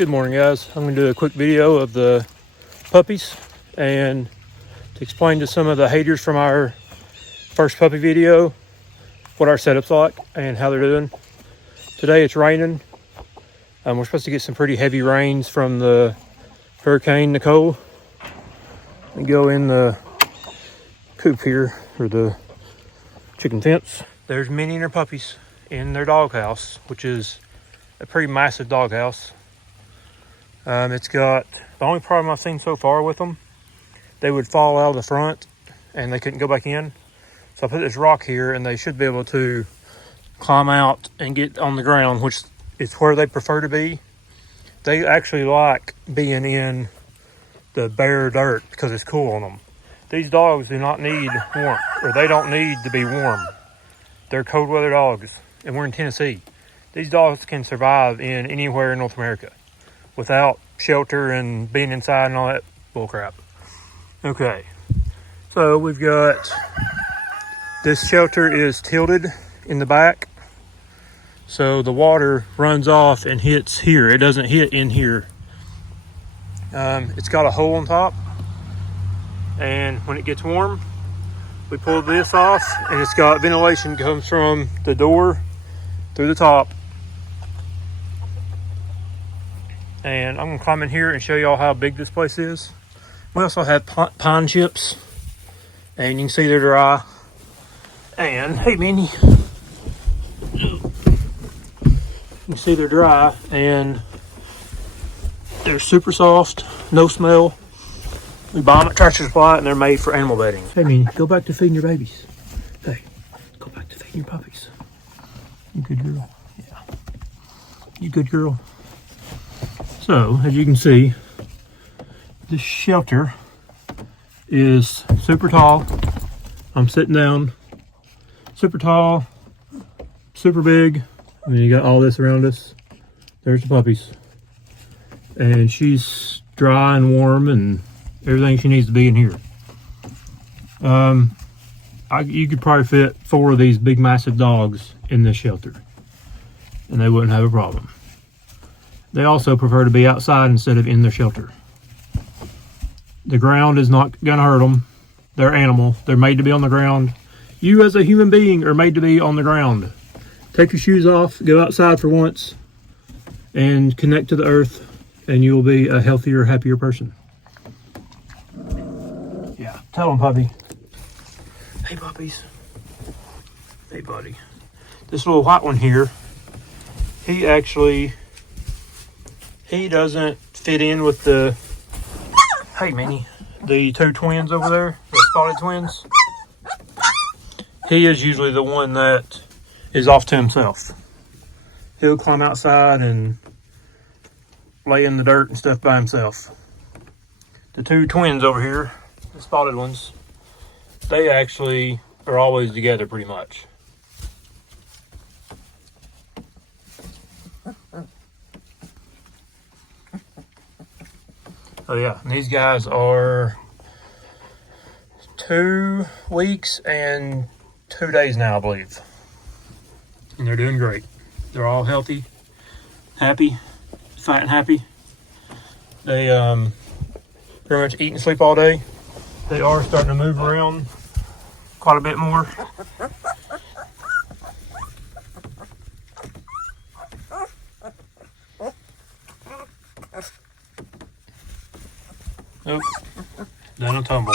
Good morning, guys. I'm going to do a quick video of the puppies and to explain to some of the haters from our first puppy video what our setup's like and how they're doing. Today it's raining. We're supposed to get some pretty heavy rains from the Hurricane Nicole and go in the coop here, or the chicken fence. There's Minnie and her puppies in their doghouse, which is a pretty massive doghouse. It's got, the only problem I've seen so far with them, they would fall out of the front and they couldn't go back in. So I put this rock here and they should be able to climb out and get on the ground, which is where they prefer to be. They actually like being in the bare dirt because it's cool on them. These dogs do not need warmth, or they don't need to be warm. They're cold weather dogs, and we're in Tennessee. These dogs can survive in anywhere in North America without shelter and being inside and all that bullcrap. Okay, so we've got, this shelter is tilted in the back, so the water runs off and hits here. It doesn't hit in here. It's got a hole on top, and when it gets warm, we pull this off, and it's got ventilation comes from the door through the top. And I'm gonna climb in here and show y'all how big this place is. We also have pine chips, and you can see they're dry. And hey, Minnie, you see they're dry and they're super soft, no smell. We buy them at Tractor Supply and they're made for animal bedding. Hey, Minnie, go back to feeding your babies. Hey, go back to feeding your puppies. You good girl. Yeah, you good girl. So, as you can see, this shelter is super tall. I'm sitting down. Super tall, super big. I mean, you got all this around us. There's the puppies. And she's dry and warm and everything she needs to be in here. You could probably fit 4 of these big, massive dogs in this shelter, and they wouldn't have a problem. They also prefer to be outside instead of in their shelter. The ground is not going to hurt them. They're animal. They're made to be on the ground. You as a human being are made to be on the ground. Take your shoes off, go outside for once, and connect to the earth, and you will be a healthier, happier person. Yeah, tell them, puppy. Hey, puppies. Hey, buddy. This little white one here, he doesn't fit in with the, hey, Minnie, the 2 twins over there, the spotted twins. He is usually the one that is off to himself. He'll climb outside and lay in the dirt and stuff by himself. The 2 twins over here, the spotted ones, they actually are always together pretty much. Oh yeah, and these guys are 2 weeks and 2 days now, I believe. And they're doing great. They're all healthy, happy, fat and happy. They pretty much eat and sleep all day. They are starting to move around quite a bit more. Oh, down a tumble.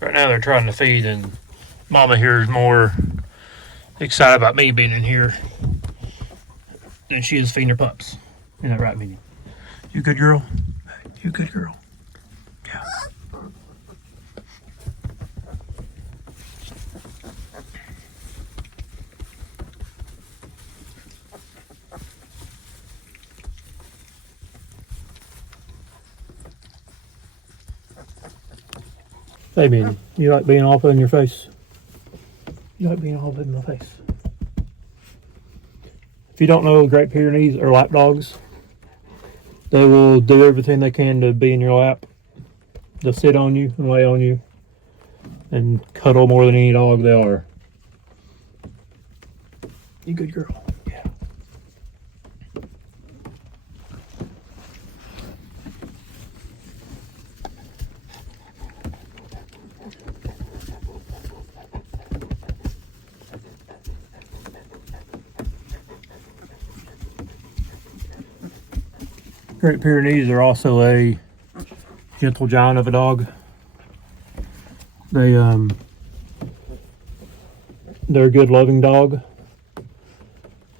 Right now they're trying to feed, and Mama here is more excited about me being in here than she is feeding her pups. Isn't that right, Minnie? You good girl? You good girl? Yeah. Hey, Minnie, you like being all put in your face? You like being all up in my face. If you don't know, Great Pyrenees are lap dogs. They will do everything they can to be in your lap. They'll sit on you and lay on you and cuddle more than any dog they are. You good girl. Yeah. Great Pyrenees are also a gentle giant of a dog. They're a good loving dog,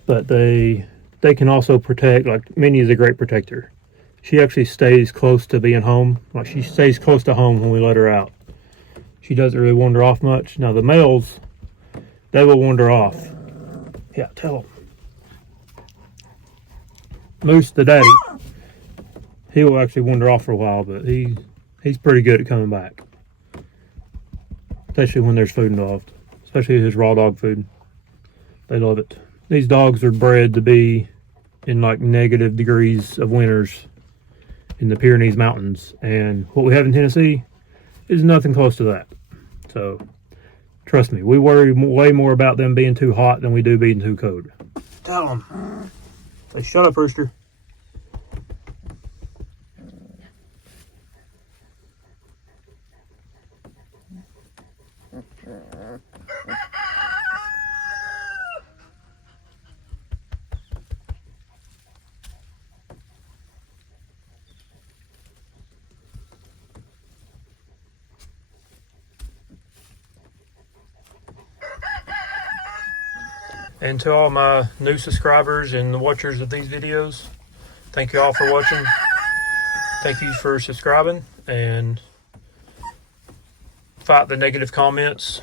but they can also protect. Like Minnie is a great protector. She actually stays close to being home. Like she stays close to home when we let her out. She doesn't really wander off much. Now the males, they will wander off. Yeah, tell them. Moose, the daddy, he will actually wander off for a while, but he's pretty good at coming back. Especially when there's food involved. Especially his raw dog food. They love it. These dogs are bred to be in like negative degrees of winters in the Pyrenees Mountains. And what we have in Tennessee is nothing close to that. So, trust me, we worry way more about them being too hot than we do being too cold. Tell them. Say, shut up, Rooster. And to all my new subscribers and the watchers of these videos, thank you all for watching. Thank you for subscribing, and fight the negative comments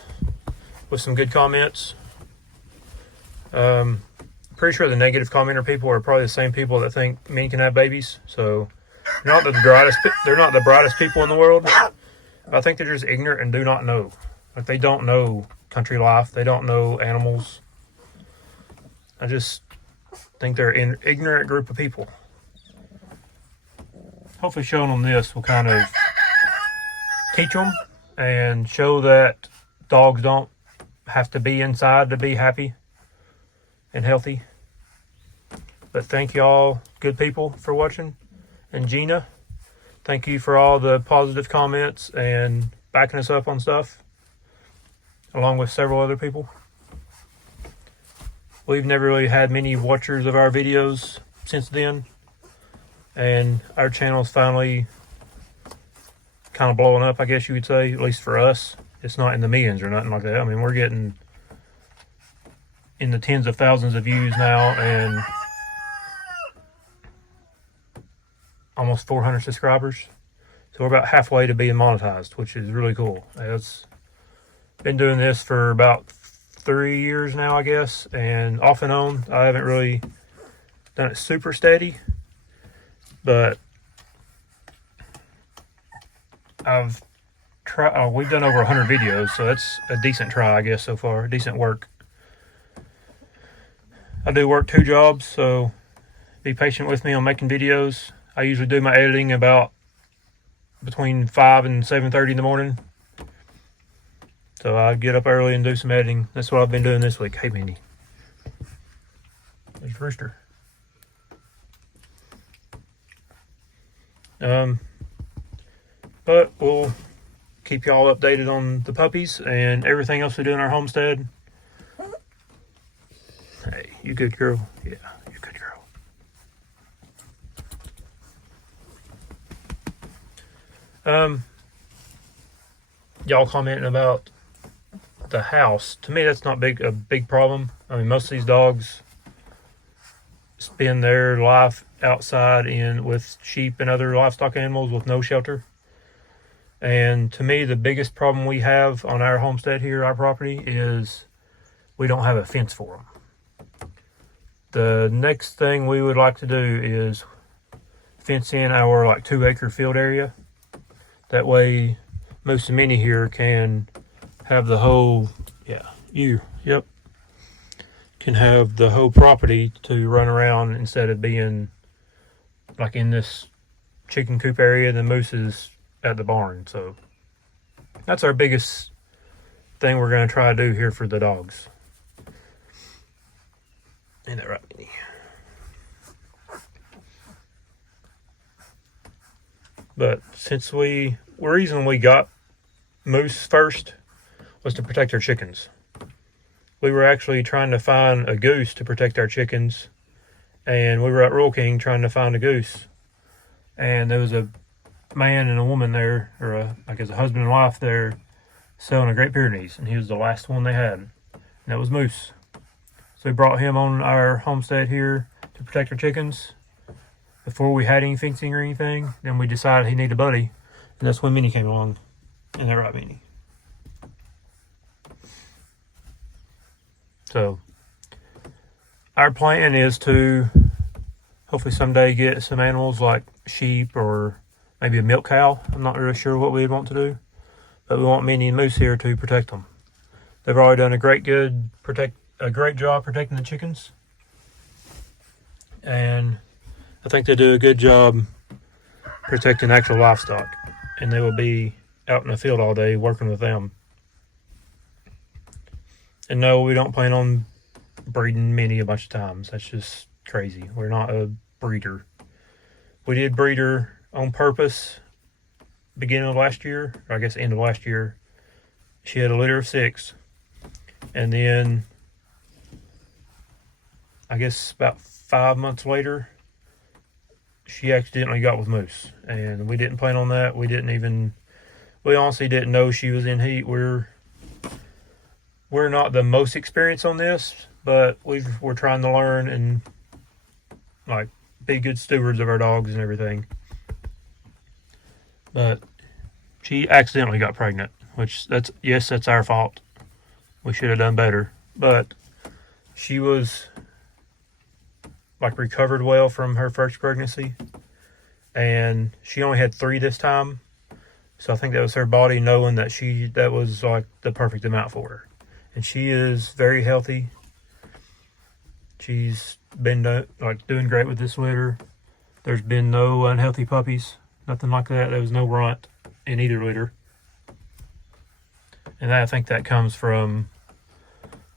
with some good comments. Pretty sure the negative commenter people are probably the same people that think men can have babies. So they're not the brightest people in the world. I think they're just ignorant and do not know. Like they don't know country life. They don't know animals. I just think they're an ignorant group of people. Hopefully showing them this will kind of teach them and show that dogs don't have to be inside to be happy and healthy. But thank y'all, good people, for watching. And Gina, thank you for all the positive comments and backing us up on stuff, along with several other people. We've never really had many watchers of our videos since then, and our channel's finally kind of blowing up, I guess you would say, at least for us. It's not in the millions or nothing like that. I mean, we're getting in the tens of thousands of views now and almost 400 subscribers. So we're about halfway to being monetized, which is really cool. It's been doing this for about 3 years now, I guess, and off and on. I haven't really done it super steady, but I've tried. We've done over 100 videos, so that's a decent try, I guess, so far. Decent work. I do work 2 jobs, so be patient with me on making videos. I usually do my editing about between 5 and 7:30 in the morning. So I get up early and do some editing. That's what I've been doing this week. Hey, Minnie. There's Rooster. But we'll keep y'all updated on the puppies and everything else we do in our homestead. Hey, you good girl? Yeah, you good girl. Y'all commenting about the house. To me, that's not a big problem. I mean, most of these dogs spend their life outside with sheep and other livestock animals with no shelter. And to me, the biggest problem we have on our homestead here, our property, is we don't have a fence for them. The next thing we would like to do is fence in our 2-acre field area. That way Moose and Minnie here can have the whole, yeah, Yep. Can have the whole property to run around instead of being like in this chicken coop area and the moose is at the barn. So that's our biggest thing we're going to try to do here for the dogs. Ain't that right, Minnie? But since the reason we got moose first was to protect our chickens. We were actually trying to find a goose to protect our chickens, and we were at Rural King trying to find a goose, and there was a man and a woman there, or I guess a husband and wife there, selling a Great Pyrenees, and he was the last one they had, and that was moose. So we brought him on our homestead here to protect our chickens before we had any fencing or anything. Then we decided he needed a buddy, and that's when Minnie came along. Isn't that right, Minnie? So our plan is to hopefully someday get some animals like sheep or maybe a milk cow. I'm not really sure what we'd want to do, but we want Minnie and Moose here to protect them. They've already done a great job protecting the chickens, and I think they do a good job protecting actual livestock, and they will be out in the field all day working with them. And no, we don't plan on breeding Minnie a bunch of times. That's just crazy. We're not a breeder. We did breed her on purpose beginning of last year, or I guess end of last year. She had a litter of 6, and then I guess about 5 months later she accidentally got with Moose, and we didn't plan on that. We honestly didn't know she was in heat. We're not the most experienced on this, but we're trying to learn and like be good stewards of our dogs and everything. But she accidentally got pregnant, which that's our fault. We should have done better. But she was like recovered well from her first pregnancy, and she only had 3 this time. So I think that was her body knowing that that was like the perfect amount for her. And she is very healthy. She's been doing great with this litter. There's been no unhealthy puppies, nothing like that. There was no runt in either litter. And I think that comes from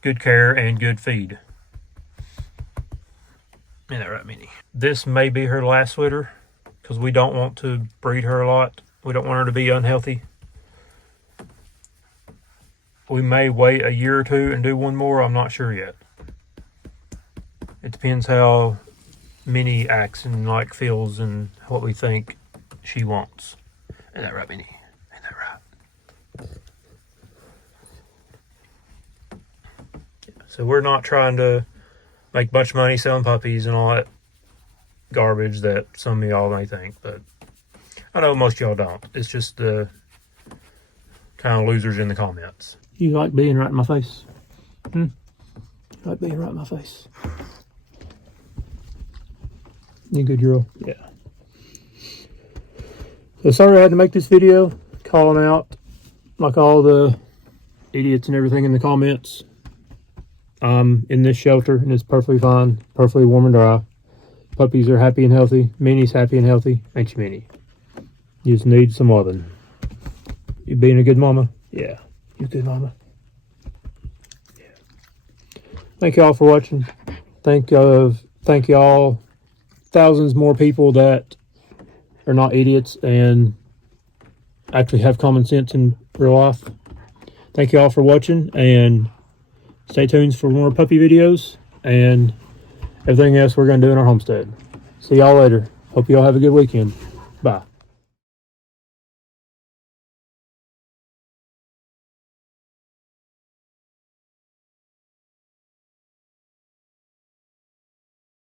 good care and good feed. Isn't that right, Minnie? This may be her last litter because we don't want to breed her a lot. We don't want her to be unhealthy. We may wait a year or two and do one more. I'm not sure yet. It depends how Minnie acts and feels and what we think she wants. Isn't that right, Minnie? Isn't that right? So we're not trying to make a bunch of money selling puppies and all that garbage that some of y'all may think, but I know most of y'all don't. It's just the kind of losers in the comments. You like being right in my face? You like being right in my face? You good girl? Yeah. So sorry I had to make this video calling out like all the idiots and everything in the comments. I'm in this shelter and it's perfectly fine, perfectly warm and dry. Puppies are happy and healthy. Minnie's happy and healthy. Ain't you, Minnie? You just need some loving. You being a good mama? Yeah. You good mama? Yeah. Thank y'all for watching. Thank y'all, thousands more people that are not idiots and actually have common sense in real life. Thank y'all for watching, and stay tuned for more puppy videos and everything else we're going to do in our homestead. See y'all later. Hope y'all have a good weekend. Bye.